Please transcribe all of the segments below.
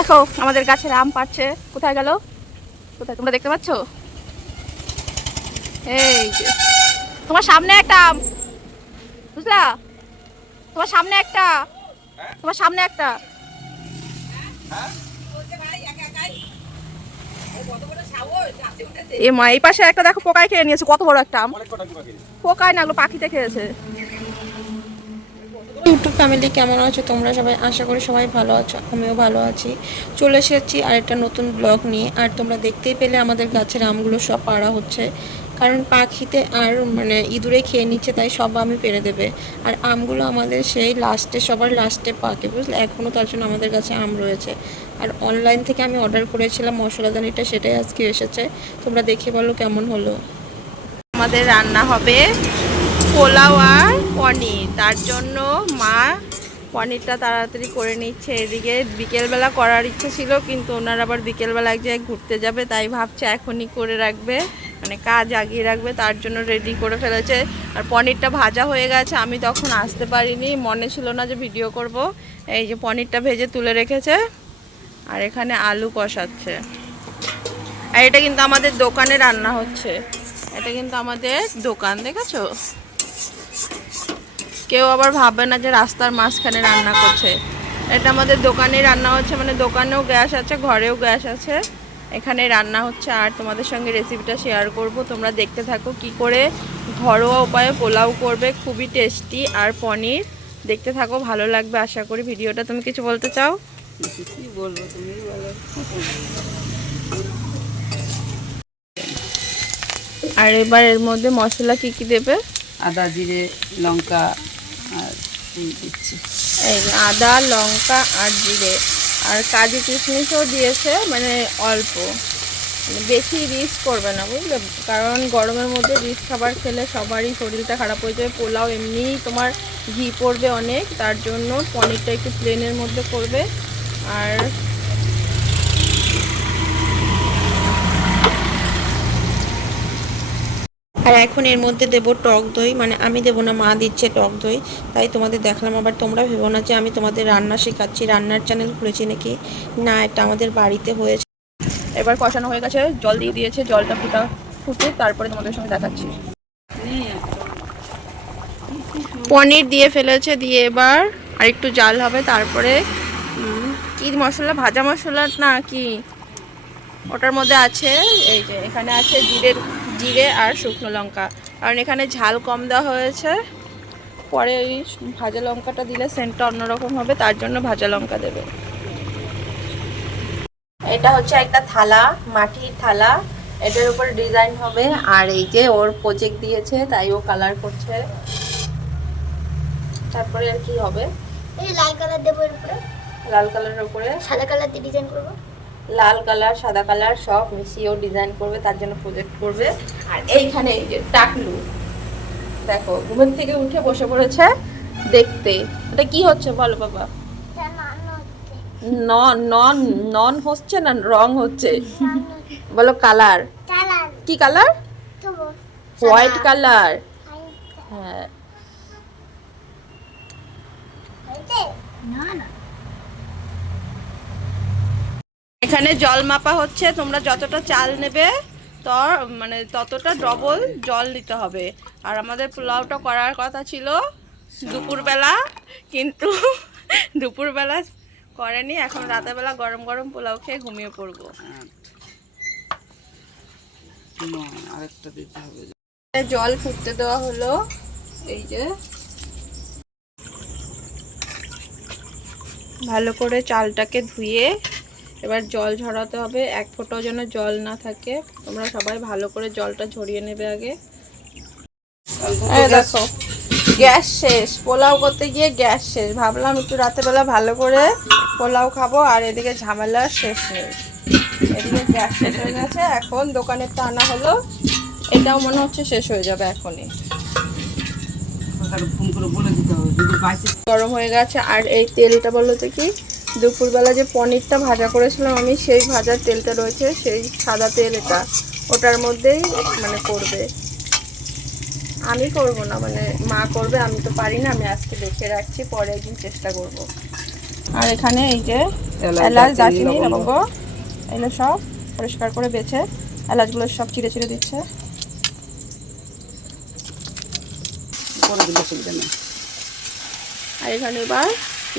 দেখো আমাদের গাছের আম পাড়ছে। কোথায় গেল? কোথায় তোমরা দেখতে পাচ্ছ? এই যে তোমার সামনে একটা আম, বুঝলা? তোমার সামনে একটা, তোমার সামনে একটা। এ মা, এই পাশে একটা দেখো পোকায় খেয়ে নিয়েছে। কত বড় একটা আম! পোকায় না, পাখিতে খেয়েছে। ইউটিউব ফ্যামিলি কেমন আছো তোমরা সবাই? আশা করি সবাই ভালো আছো, আমিও ভালো আছি। চলে এসেছি আর একটা নতুন ব্লগ নিয়ে। আর তোমরা দেখতেই পেলে আমাদের গাছের আমগুলো সব পাড়া হচ্ছে, কারণ পাখিতে আর ইঁদুরে খেয়ে নিচ্ছে, তাই সব আমি পেরে দেবে। আর আমগুলো আমাদের সেই লাস্টে, সবার লাস্টে পাকে, বুঝলে? এখনও তার জন্য আমাদের কাছে আম রয়েছে। আর অনলাইন থেকে আমি অর্ডার করেছিলাম মশলাদানিটা, সেটাই আজকে এসেছে। তোমরা দেখে বলো কেমন হলো। আমাদের রান্না হবে পোলাও আর পনির। তার জন্য মা পনিরটা তাড়াতাড়ি করে নিচ্ছে। এদিকে বিকেলবেলা করার ইচ্ছে ছিল, কিন্তু ওনার আবার বিকেলবেলা এক জায়গায় ঘুরতে যাবে, তাই ভাবছে এখনই করে রাখবে, কাজ আগিয়ে রাখবে, তার জন্য রেডি করে ফেলেছে। আর পনিরটা ভাজা হয়ে গেছে, আমি তখন আসতে পারিনি, মনে ছিল না যে ভিডিও করব। এই যে পনিরটা ভেজে তুলে রেখেছে, আর এখানে আলু কষাচ্ছে। আর এটা কিন্তু আমাদের দোকানে রান্না হচ্ছে, এটা কিন্তু আমাদের দোকান, দেখেছো? কেউ আবার ভাববে না যে রাস্তার মাঝখানে রান্না করছে। এটা আমাদের দোকানে রান্না হচ্ছে, দোকানেও গ্যাস আছে, ঘরেও গ্যাস আছে, এখানে রান্না হচ্ছে। আর তোমাদের সঙ্গে রেসিপিটা শেয়ার করব, তোমরা দেখতে থাকো কি করে ঘরোয়া উপায়ে পোলাও করবে, খুবই টেস্টি। আর পনির দেখতে থাকো, ভালো লাগবে আশা করি ভিডিওটা। তুমি কিছু বলতে চাও? কি বলবো, তুমি বলো। আর এবার এর মধ্যে মশলা কি কি দেবে? আদা, জিরে, লঙ্কা আর দিচ্ছি। এই আদা, লঙ্কা আর জিরে, আর কাজু কিশমিশও দিয়েছে, অল্প, বেশি রিচ করবে না, বুঝলে? কারণ গরমের মধ্যে রিচ খাবার খেলে সবারই শরীরটা খারাপ হয়ে যাবে। পোলাও এমনিই তোমার ঘি পড়বে অনেক, তার জন্য পনিরটা একটু প্লেনের মধ্যে করবে। আর আর এখন এর মধ্যে দেবো টক দই, আমি দেবো না, মা দিচ্ছে টক দই, তাই তোমাদের দেখালাম। আবার তোমরা ভেবো না যে আমি তোমাদের রান্না শেখাচ্ছি, রান্নার চ্যানেল খুলেছি নাকি। না, এটা আমাদের বাড়িতে হয়েছে। এবার কষানো হয়ে গেছে, জল দিয়ে দিয়েছে, জলটা ফুটুক, তারপরে তোমাদের সঙ্গে দেখাচ্ছি। পনির দিয়ে ফেলেছে, দিয়ে এবার আর একটু জাল হবে, তারপরে কি মশলা, ভাজা মশলা না কি ওটার মধ্যে আছে? এই যে এখানে আছে জিরে আর শুকনো লঙ্কা, কারণ এখানে ঝাল কম দেওয়া হয়েছে। পরে ওই ভাজা লঙ্কাটা দিলে সেন্টটা অন্যরকম হবে, তার জন্য ভাজা লঙ্কা দেবে। এটা হচ্ছে একটা থালা, মাটির থালা, এটার উপর ডিজাইন হবে। আর এই যে ওর প্রজেক্ট দিয়েছে, তাই ও কালার করছে। তারপরে আর কি হবে? এই লাল কালার দেবো এর উপরে, লাল কালারের উপরে সাদা কালার দিয়ে ডিজাইন করব। লাল কালার, সাদা কালার সব মিশিয়েও ডিজাইন করবে, তার জন্য প্রজেক্ট করবে। আর এইখানে এই যে টাকলু, দেখো ঘুমের থেকে উঠে বসে পড়েছে দেখতে। এটা কি হচ্ছে বলো বাবা? নন নন নন হচ্ছে না, রং হচ্ছে। বলো কালার। কি কালার? White colour. হ্যাঁ, এখানে জল মাপা হচ্ছে। তোমরা যতটা চাল নেবে ততটা ডবল জল দিতে হবে। আর আমাদের পোলাওটা করার কথা ছিল দুপুরবেলা, কিন্তু দুপুরবেলা করেনি। এখন রাতেরবেলা গরম গরম পোলাও খেয়ে ঘুমিয়ে পড়বো। আরেকটা দিতে হবে। জল ফুটতে দেওয়া হলো, এই যে ভালো করে চালটাকে ধুয়ে এবার জল ঝরাতে হবে, এক ফোঁটাও যেন জল না থাকে। তোমরা সবাই ভালো করে জলটা ঝরিয়ে নেবে আগে। দেখো গ্যাস শেষ, পোলাও করতে গিয়ে গ্যাস শেষ। ভাবলাম একটু রাতেরবেলা ভালো করে পোলাও খাবো, আর এদিকে ঝামেলার শেষ নেই। এদিকে গ্যাস শেষ হয়ে গেছে, এখন দোকানেরটা আনা হলো, এটাও মনে হচ্ছে শেষ হয়ে যাবে এখনই। গরম হয়ে গেছে। আর এই তেলটা বলো তো কি, দুপুরবেলা যে পনিরটা ভাজা করেছিলাম আমি, সেই ভাজার তেলটা রয়েছে, সেই সাদা তেল এটা, ওটার মধ্যেই করবে। আমি করব না, মা করবে, আমি তো পারি না। আমি আজকে দেখে রাখছি, পরে একদিন চেষ্টা করব। আর এখানে এই যে এলাচ, দারচিনি, লবঙ্গ এগুলো সব পরিষ্কার করে বেছে এলাচগুলো সব চিড়ে চিড়ে দিচ্ছে। করে দিলে সুবিধা নেই। আর এখানে এবার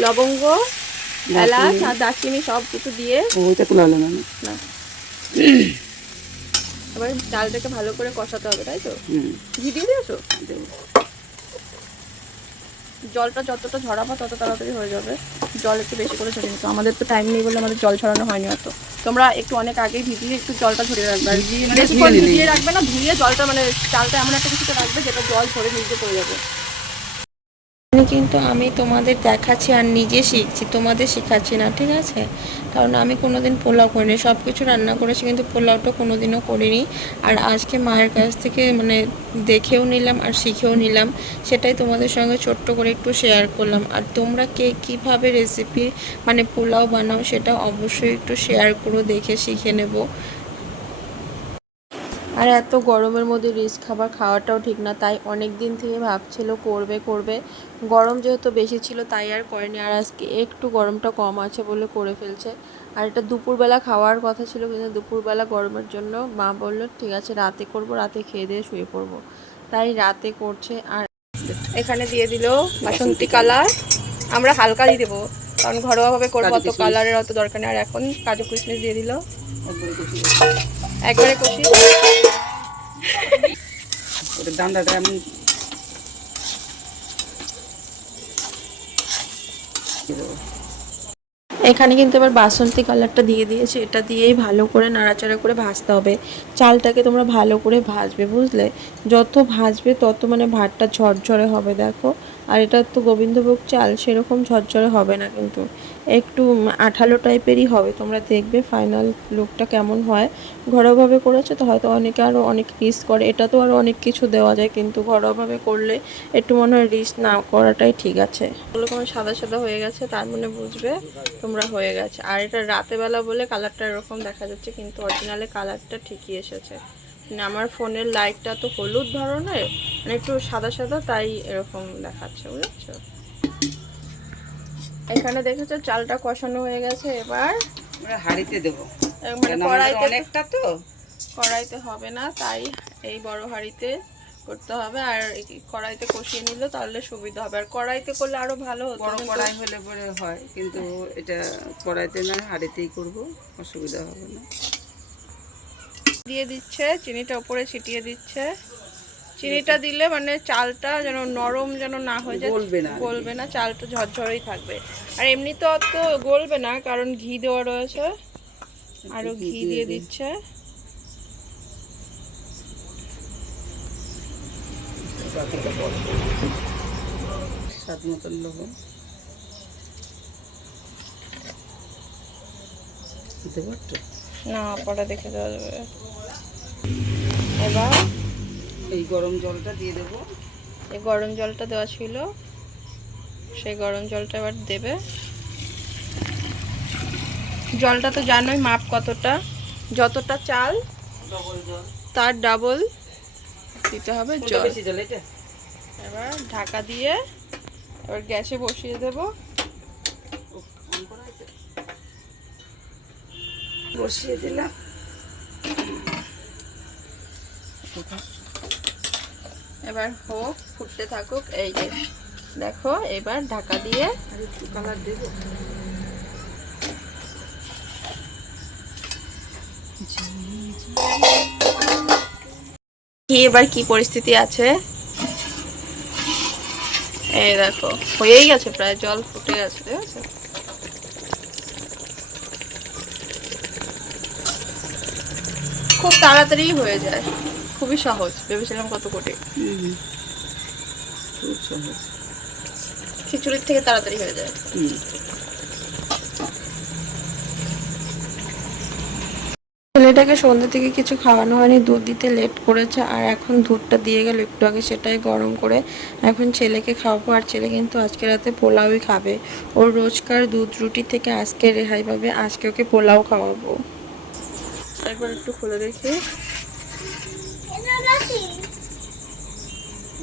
লবঙ্গ, এলাচ আর দারচিনি সব কিছু দিয়ে ওইটা তোলা হলো না। না এবার ডালটাকে ভালো করে কষাতে হবে, তাই তো? ঘি দিয়ে দিয়েছো? জলটা যতটা ঝরাবো তত তাড়াতাড়ি হয়ে যাবে। জল একটু বেশি করে ঝরিয়ে নিতে, আমাদের তো টাইম নেই বলে আমাদের জল ছড়ানো হয়নি অত। তোমরা একটু অনেক আগে ভিজিয়ে একটু জলটা ঝরিয়ে রাখবে, আর বেশিক্ষণ ভিজিয়ে রাখবে না, ধুয়ে জলটা মানে চালটা এমন একটা কিছুতে রাখবে যেটা জল ঝরে নিজে পড়ে যাবে। কিন্তু আমি তোমাদের দেখাচ্ছি আর নিজে শিখছি, তোমাদের শেখাচ্ছি না, ঠিক আছে? কারণ আমি কোনোদিন পোলাও করিনি, সব কিছু রান্না করেছি কিন্তু পোলাওটা কোনোদিনও করিনি। আর আজকে মায়ের কাছ থেকে মানে দেখেও নিলাম আর শিখেও নিলাম, সেটাই তোমাদের সঙ্গে ছোট্ট করে একটু শেয়ার করলাম। আর তোমরা কে কীভাবে রেসিপি মানে পোলাও বানাও সেটা অবশ্যই একটু শেয়ার করো, দেখে শিখে নেব। আর এত গরমের মধ্যে রিচ খাবার খাওয়াটাও ঠিক না, তাই অনেক দিন থেকে ভাবছিল করবে। গরম যেহেতু বেশি ছিল তাই আর করেনি, আর আজকে একটু গরমটা কম আছে বলে করে ফেলছে। আর এটা দুপুরবেলা খাওয়ার কথা ছিল, কিন্তু দুপুরবেলা গরমের জন্য মা বললো ঠিক আছে রাতে করব, রাতে খেয়ে দিয়ে শুয়ে পড়বো, তাই রাতে করছে। আর এখানে দিয়ে দিল বাসন্তী কালার, আমরা হালকা দিয়ে দেবো কারণ ঘরোয়াভাবে করবো, অত কালারের অত দরকার নেই। আর এখন কাজু কিশমিশ দিয়ে দিল, একবারে কষি। ডান্ডাটা এমন এখানে কিন্তু এবার বাসন্তী কালারটা দিয়ে দিয়েছে, এটা দিয়েই ভালো করে নাড়াচাড়া করে ভাজতে হবে। চালটাকে তোমরা ভালো করে ভাজবে, বুঝলে? যত ভাজবে তত মানে ভাতটা ঝরঝরে হবে, দেখো। আর এটা তো গোবিন্দভোগ চাল, সেরকম ঝরঝরে হবে না, কিন্তু একটু আঠালো টাইপেরই হবে। তোমরা দেখবে ফাইনাল লুকটা কেমন হয়। ঘরোয়াভাবে করেছে তো হয়তো অনেকে আরও অনেক রিচ করে, এটা তো আরও অনেক কিছু দেওয়া যায়, কিন্তু ঘরোয়াভাবে করলে একটু মনে হয় রিচ না করাটাই ঠিক আছে। ওরকম সাদা সাদা হয়ে গেছে, তার মানে বুঝবে তোমরা হয়ে গেছে। আর এটা রাতেবেলা বলে কালারটা এরকম দেখা যাচ্ছে, কিন্তু অরিজিনালে কালারটা ঠিকই এসেছে। মানে আমার ফোনের লাইটটা তো হলুদ ধরনের, মানে একটু সাদা সাদা, তাই এরকম দেখাচ্ছে, বুঝেছো? এখানে দেখেছো চালটা কষানো হয়ে গেছে, এবার আমরা হাঁড়িতে দেবো, মানে কড়াইতে, অনেকটা তো কড়াইতে হবে না, তাই এই বড় হাঁড়িতে করতে হবে। আর কড়াইতে কষিয়ে নিলে তাহলে সুবিধা হবে, আর কড়াইতে করলে আরো ভালো হতো। বড় কড়াই হলে পরে হয়, কিন্তু এটা কড়াইতে না হাঁড়িতেই করব, অসুবিধা হবে না। দিয়ে দিচ্ছে চিনিটা, উপরে ছিটিয়ে দিচ্ছে। চিনিটা দিলে মানে চালটা যেন নরম যেন না হয়ে যায়, গলবে না, চালটা ঝরঝরেই থাকবে। আর এমনি তো অত গলবে না কারণ ঘি দেওয়া রয়েছে, আরো ঘি দিয়ে দিচ্ছে। স্বাদ মতন লবণ দিতে পারতো না, পরে দেখে দেওয়া যাবে। এবার এই গরম জলটা দিয়ে দেবো। এই গরম জলটা দেওয়া ছিল, সেই গরম জলটা এবার দেবে। জলটা তো জানোই মাপ কতটা, যতটা চাল তার ডাবল দিতে হবে জল। এবার ঢাকা দিয়ে এবার গ্যাসে বসিয়ে দেব। বসিয়ে দিলাম, এবার হোক, ফুটতে থাকুক। এই যে দেখো, এবার ঢাকা দিয়ে আর একটু কালার দেবো। কি এবার কি পরিস্থিতি আছে এই দেখো, হয়েই গেছে প্রায়, জল ফুটে গেছে, দেখেছো? খুব তাড়াতাড়ি হয়ে যায়, খুবই সহজ। ভেবেছিলাম কত কঠিন, খুব সহজ, খিচুড়ির থেকে তাড়াতাড়ি হয়ে যায়। ছেলেটাকে সন্ধ্যা থেকে কিছু খাওয়ানো হয়নি, দুধ দিতে লেট করেছে, আর এখন দুধটা দিয়ে গেল একটু আগে, সেটাই গরম করে এখন ছেলেকে খাওয়াবো। আর ছেলে কিন্তু আজকে রাতে পোলাওই খাবে, ওর রোজকার দুধ রুটি থেকে আজকে রেহাই পাবে, আজকে ওকে পোলাও খাওয়াবো। একবার একটু খুলে দেখি,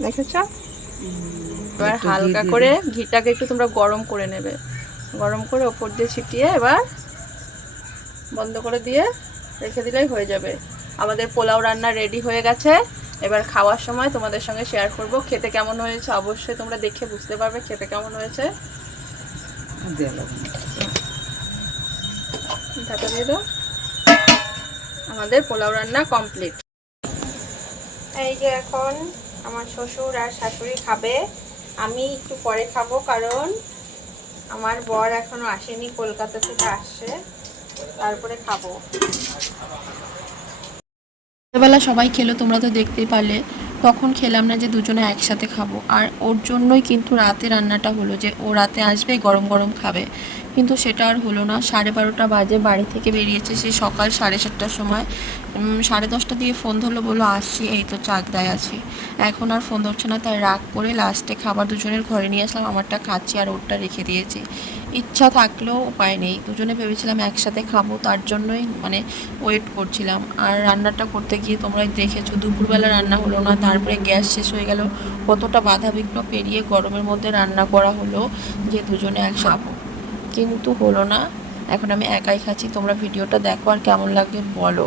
দেখেছ? এবার হালকা করে ঘিটাকে একটু তোমরা গরম করে নেবে, গরম করে ওপর দিয়ে ছিটিয়ে এবার বন্ধ করে দিয়ে রেখে দিলেই হয়ে যাবে। আমাদের পোলাও রান্না রেডি হয়ে গেছে। এবার খাওয়ার সময় তোমাদের সঙ্গে শেয়ার করব খেতে কেমন হয়েছে। অবশ্যই তোমরা দেখে বুঝতে পারবে খেতে কেমন হয়েছে। ঢাকা দিয়ে দাও। আমাদের পোলাও রান্না কমপ্লিট। এই যে এখন আমার শ্বশুর আর শাশুড়ি খাবে, আমি একটু পরে খাবো কারণ আমার বর এখনো আসেনি, কলকাতা থেকে আসছে, তারপরে খাবো। সকালবেলা সবাই খেলো, তোমরা তো দেখতেই পারলে। তখন খেলাম না যে দুজনে একসাথে খাবো, আর ওর জন্যই কিন্তু রাতে রান্নাটা হলো যে ও রাতে আসবে গরম গরম খাবে, কিন্তু সেটা আর হলো না। 12:30 বাজে, বাড়ি থেকে বেরিয়েছে সেই সকাল 7:30টার সময়। 10:30 দিয়ে ফোন ধরলো, বললো আসছি, এই তো চাকদায় আছি। এখন আর ফোন ধরছে না, তাই রাগ করে লাস্টে খাবার দুজনের ঘরে নিয়ে আসলাম। আমারটা খাচ্ছি আর ওরটা রেখে দিয়েছি। ইচ্ছা থাকলেও উপায় নেই, দুজনে ভেবেছিলাম একসাথে খাবো, তার জন্যই মানে ওয়েট করছিলাম। আর রান্নাটা করতে গিয়ে তোমরাই দেখেছো দুপুরবেলা রান্না হলো না, তারপরে গ্যাস শেষ হয়ে গেল। কতটা বাধা বিঘ্ন পেরিয়ে গরমের মধ্যে রান্না করা হলো যে দুজনে একসাথে, কিন্তু হলো না। এখন আমি একাই খাচ্ছি। তোমরা ভিডিওটা দেখো আর কেমন লাগে বলো।